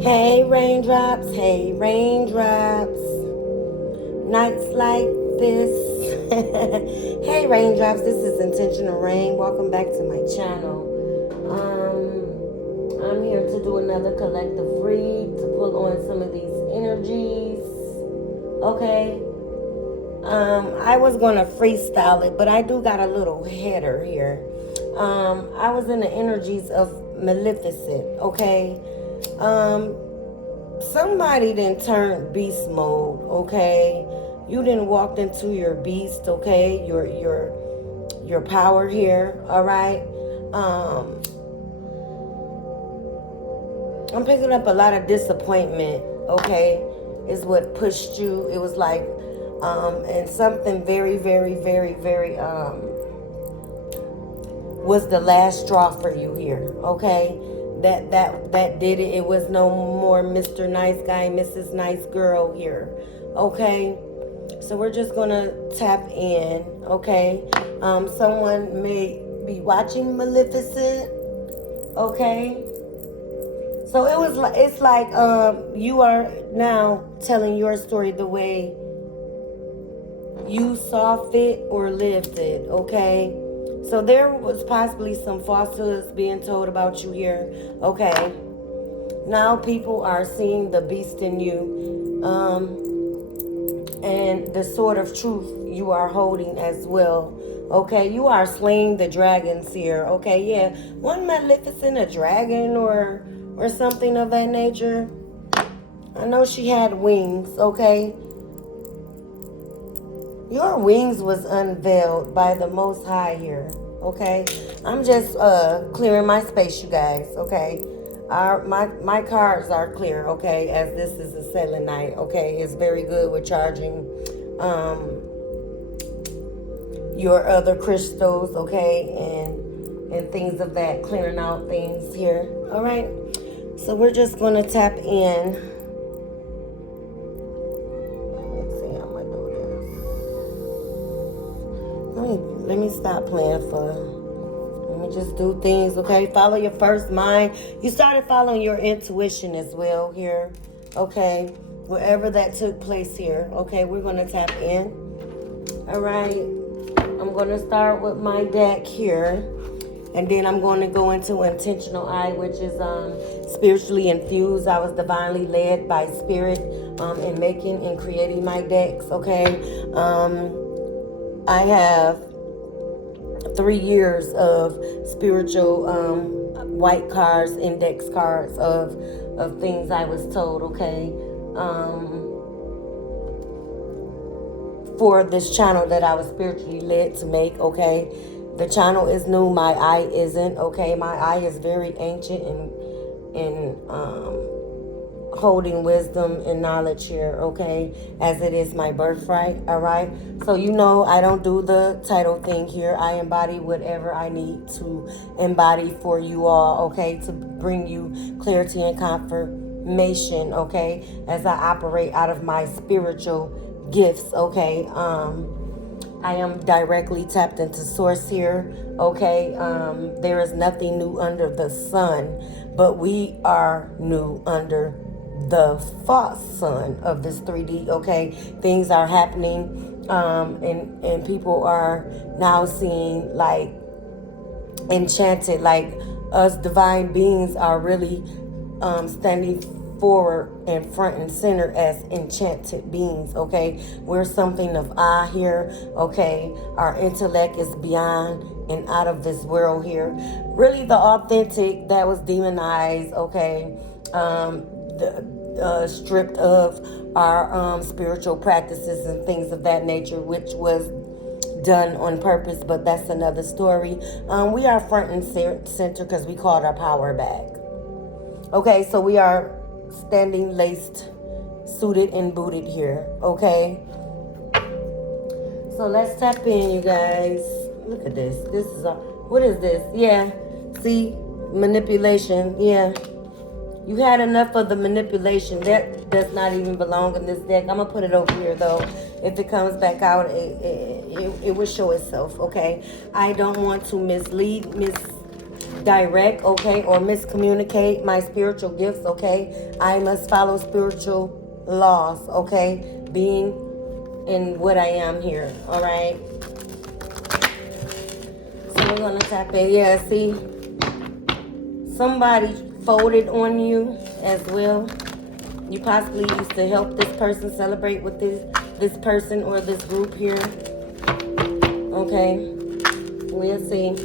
Hey raindrops, hey raindrops, nights like this. Hey raindrops, this is Intentional Rain. Welcome back to my channel. I'm here to do another collective read to pull on some of these energies. Okay. I was gonna freestyle it, but I do got a little header here. I was in the energies of Maleficent, okay? Somebody didn't turn beast mode, okay? You didn't walk into your beast, okay? Your power here, all right? I'm picking up a lot of disappointment, okay? Is what pushed you. It was like, and something very, very, very, very, was the last straw for you here, okay? That did it. It was no more Mr. Nice Guy, Mrs. Nice Girl here, okay? So we're just gonna tap in, okay? Someone may be watching Maleficent, okay? So it's like you are now telling your story the way you saw fit or lived it, okay? So there was possibly some falsehoods being told about you here, okay? Now people are seeing the beast in you, and the sword of truth you are holding as well, okay? You are slaying the dragons here, okay? Yeah, one Maleficent a dragon or something of that nature. I know she had wings, okay? Your wings was unveiled by the Most High here, okay? I'm just clearing my space, you guys, okay? My cards are clear, okay, as this is a selenite, okay? It's very good with charging your other crystals, okay, and things of that, clearing out things here, all right? So we're just going to tap in. Let's see how I'm going to do this. Let me stop playing for. Let me just do things, okay? Follow your first mind. You started following your intuition as well here, okay? Wherever that took place here, okay? We're going to tap in. All right. I'm going to start with my deck here. And then I'm going to go into Intentional Eye, which is spiritually infused. I was divinely led by spirit in making and creating my decks, okay? I have 3 years of spiritual white cards, index cards of things I was told, okay? For this channel that I was spiritually led to make, okay? The channel is new, my eye isn't, okay? My eye is very ancient and holding wisdom and knowledge here, okay? As it is my birthright, all right? So you know I don't do the title thing here. I embody whatever I need to embody for you all, okay? To bring you clarity and confirmation, okay? As I operate out of my spiritual gifts, okay? I am directly tapped into source here, okay? There is nothing new under the sun, but we are new under the false sun of this 3D, okay? Things are happening, and people are now seeing, like, enchanted, like us divine beings are really standing forward and front and center as enchanted beings, okay? We're something of awe here, okay? Our intellect is beyond and out of this world here. Really the authentic that was demonized, okay? Stripped of our spiritual practices and things of that nature, which was done on purpose, but that's another story. We are front and center because we called our power back. Okay, so we are standing laced, suited and booted here, okay? So let's tap in, you guys. Look at this. This is what is this? Yeah, see, manipulation. Yeah, you had enough of the manipulation. That does not even belong in this deck. I'm gonna put it over here though. If it comes back out, it will show itself, okay? I don't want to mislead, direct, okay, or miscommunicate my spiritual gifts, okay. I must follow spiritual laws, okay, being in what I am here, all right. So we're gonna tap in. Yeah, see, somebody folded on you as well. You possibly used to help this person celebrate with this person or this group here. Okay, we'll see.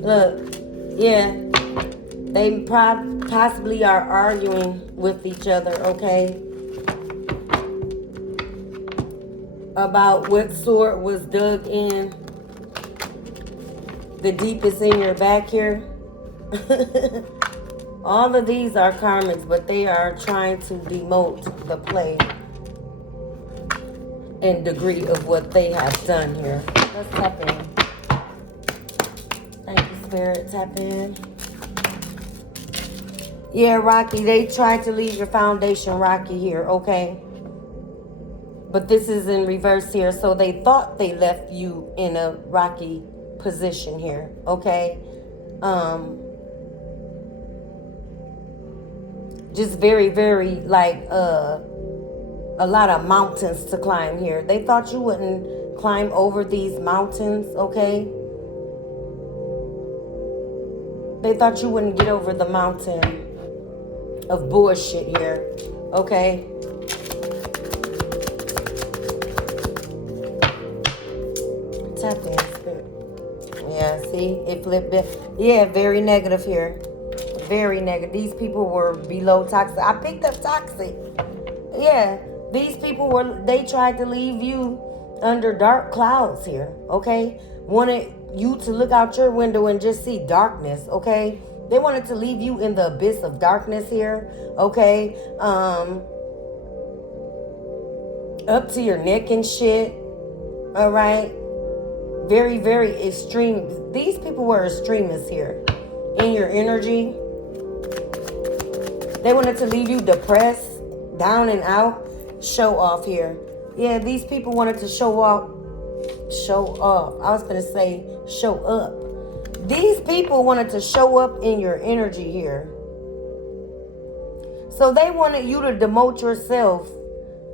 Look, yeah, they possibly are arguing with each other, okay, about what sword was dug in the deepest in your back here. All of these are karmics, but they are trying to demote the play and degree of what they have done here. Let's tap in. Thank you, Spirit. Tap in. Yeah, Rocky, they tried to leave your foundation rocky here, okay? But this is in reverse here, so they thought they left you in a rocky position here, okay? Just very, very, like, a lot of mountains to climb here. They thought you wouldn't climb over these mountains, okay? They thought you wouldn't get over the mountain of bullshit here, okay? Tap in, Spirit. Yeah, see? It flipped it. Yeah, very negative here. Very negative. These people were below toxic. I picked up toxic. Yeah, these people they tried to leave you under dark clouds here, okay? Wanted you to look out your window and just see darkness, okay? They wanted to leave you in the abyss of darkness here, okay? Up to your neck and shit, all right? Very, very extreme. These people were extremists here in your energy. They wanted to leave you depressed, down and out, show off here. Yeah, these people wanted to show off. I was going to say show up. These people wanted to show up in your energy here. So they wanted you to demote yourself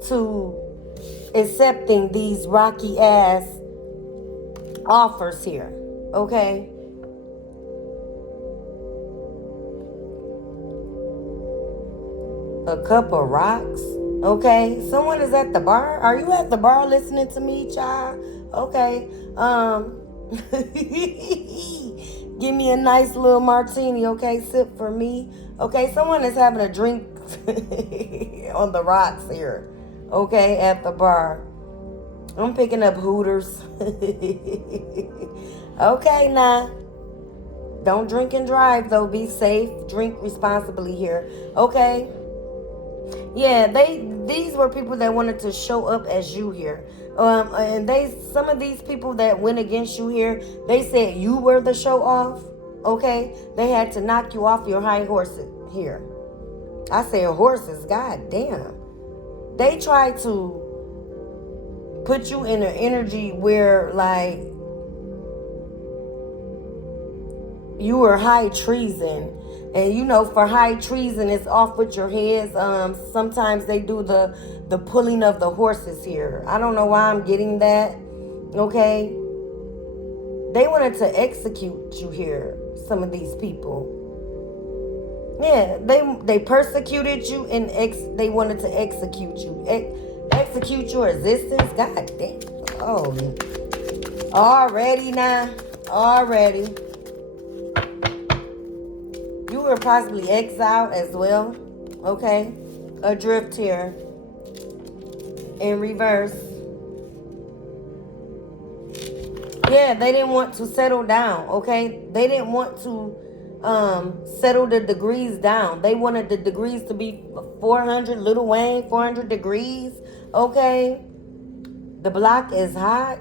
to accepting these rocky ass offers here. Okay? A cup of rocks. Okay, someone is at the bar. Are you at the bar listening to me, child? Okay. Give me a nice little martini, okay? Sip for me. Okay, someone is having a drink on the rocks here. Okay, at the bar. I'm picking up Hooters. Okay, now. Don't drink and drive, though. Be safe. Drink responsibly here. Okay? Yeah, these were people that wanted to show up as you here. And some of these people that went against you here, they said you were the show off. Okay? They had to knock you off your high horses here. I say horses, god damn. They tried to put you in an energy where, like, you were high treason. And you know, for high treason, it's off with your heads. Sometimes they do the pulling of the horses here. I don't know why I'm getting that. Okay? They wanted to execute you here, some of these people. Yeah, they persecuted you and they wanted to execute you. Execute your existence? God damn. Oh, already now. Already. You were possibly exiled as well. Okay? Adrift here. In reverse. Yeah, they didn't want to settle down. Okay? They didn't want to settle the degrees down. They wanted the degrees to be 400. Lil Wayne, 400 degrees. Okay? The block is hot.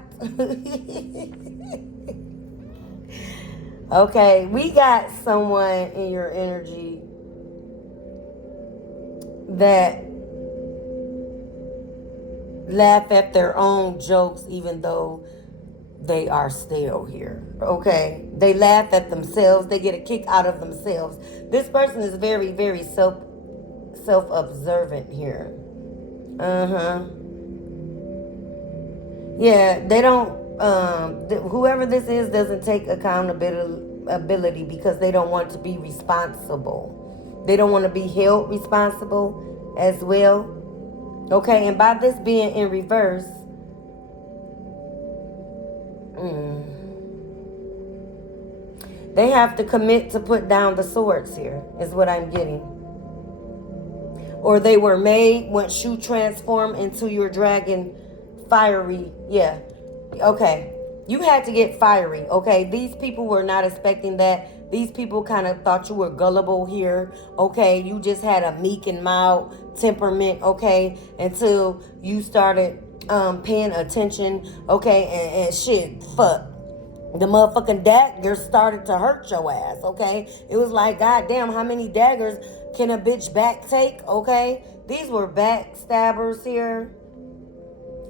Okay, we got someone in your energy that laugh at their own jokes, even though they are still here. Okay? They laugh at themselves. They get a kick out of themselves. This person is very, very self-observant here. Uh-huh. Yeah, they don't whoever this is doesn't take accountability because they don't want to be responsible. They don't want to be held responsible as well. Okay, and by this being in reverse, they have to commit to put down the swords here, is what I'm getting. Or they were made once you transform into your dragon fiery. Yeah. Okay. You had to get fiery. Okay. These people were not expecting that. These people kind of thought you were gullible here. Okay. You just had a meek and mild temperament. Okay. Until you started paying attention. Okay. And shit, fuck. The motherfucking dagger started to hurt your ass, okay? It was like, goddamn, how many daggers can a bitch back take, okay? These were backstabbers here,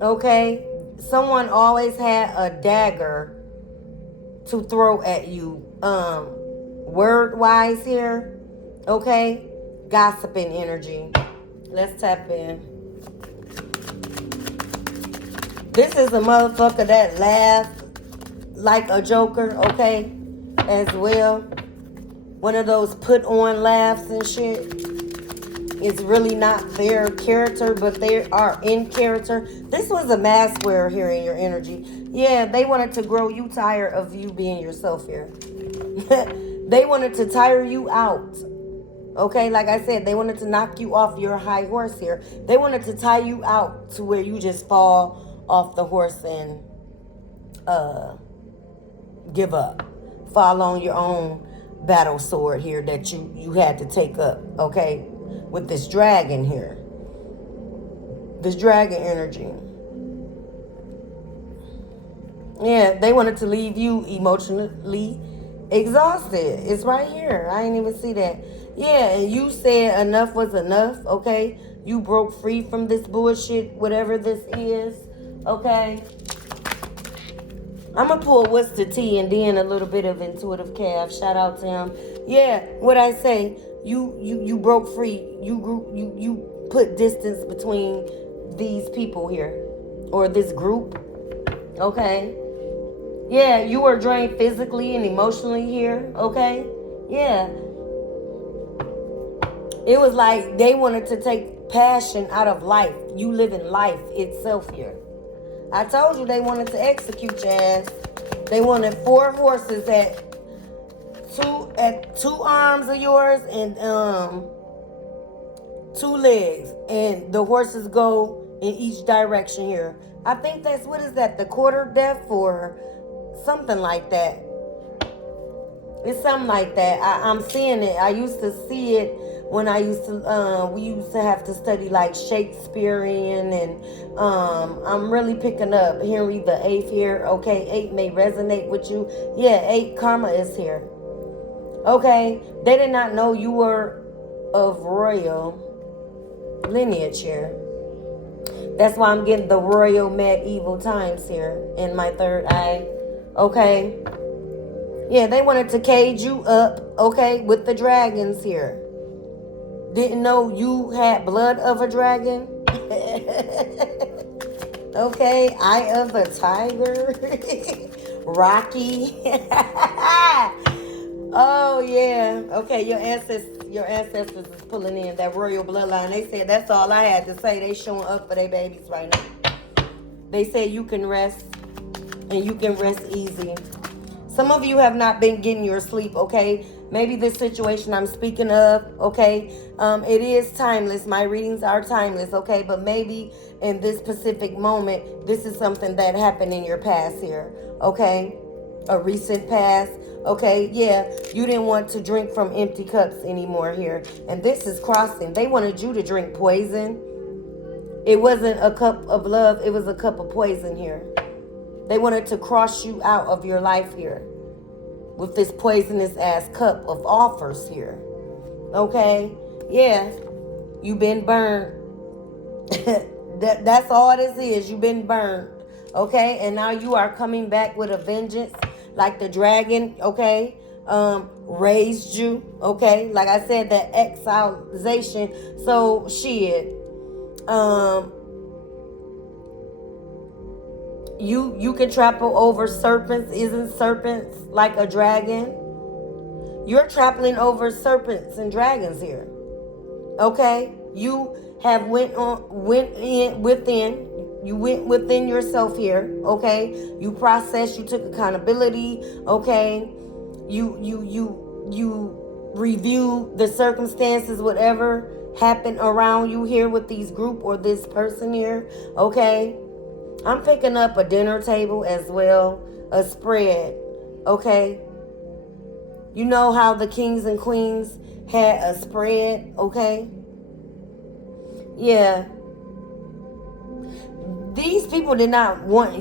okay? Someone always had a dagger to throw at you, word-wise here, okay? Gossiping energy. Let's tap in. This is a motherfucker that laughs like a joker, okay, as well. One of those put on laughs and shit. It's really not their character, but they are in character. This was a mask wearer here in your energy. Yeah, they wanted to grow you tired of you being yourself here. They wanted to tire you out. Okay, like I said, they wanted to knock you off your high horse here. They wanted to tie you out to where you just fall off the horse and give up. Fall on your own battle sword here that you had to take up, okay? With this dragon here. This dragon energy. Yeah, they wanted to leave you emotionally exhausted. It's right here. I didn't even see that. Yeah, and you said enough was enough, okay? You broke free from this bullshit, whatever this is, okay? I'm going to pull What's the Tea and then a little bit of Intuitive Calf. Shout out to him. Yeah, what I say, you broke free. You put distance between these people here or this group. Okay? Yeah, you were drained physically and emotionally here. Okay? Yeah. It was like they wanted to take passion out of life. You living life itself here. I told you they wanted to execute your ass. They wanted 4 horses at two arms of yours and 2 legs, and the horses go in each direction here. I think that's, what is that, the quarter death or something like that. It's something like that. I'm seeing it. I used to see it when I used to, we used to have to study like Shakespearean, and I'm really picking up Henry the 8th here. Okay, 8 may resonate with you. Yeah, 8 karma is here. Okay, they did not know you were of royal lineage here. That's why I'm getting the royal medieval times here in my third eye. Okay. Yeah, they wanted to cage you up, okay, with the dragons here. Didn't know you had blood of a dragon. Okay, Eye of the Tiger. Rocky. Oh, yeah. Okay, your ancestors is pulling in that royal bloodline. They said that's all I had to say. They showing up for their babies right now. They say you can rest, and you can rest easy. Some of you have not been getting your sleep, okay? Maybe this situation I'm speaking of, okay? It is timeless. My readings are timeless, okay? But maybe in this specific moment, this is something that happened in your past here, okay? A recent past, okay? Yeah, you didn't want to drink from empty cups anymore here. And this is crossing. They wanted you to drink poison. It wasn't a cup of love. It was a cup of poison here. They wanted to cross you out of your life here with this poisonous ass cup of offers here. Okay? Yeah. You've been burned. That's all this is. You've been burned. Okay, and now you are coming back with a vengeance, like the dragon. Okay, raised you. Okay, like I said, that exilization. So shit. Um, you can trample over serpents. Isn't serpents like a dragon? You're trampling over serpents and dragons here. Okay, you have went in within. You went within yourself here. Okay, you processed. You took accountability. Okay, you review the circumstances, whatever happened around you here with these group or this person here. Okay, I'm picking up a dinner table as well, a spread. Okay, you know how the kings and queens had a spread. Okay, yeah, these people did not want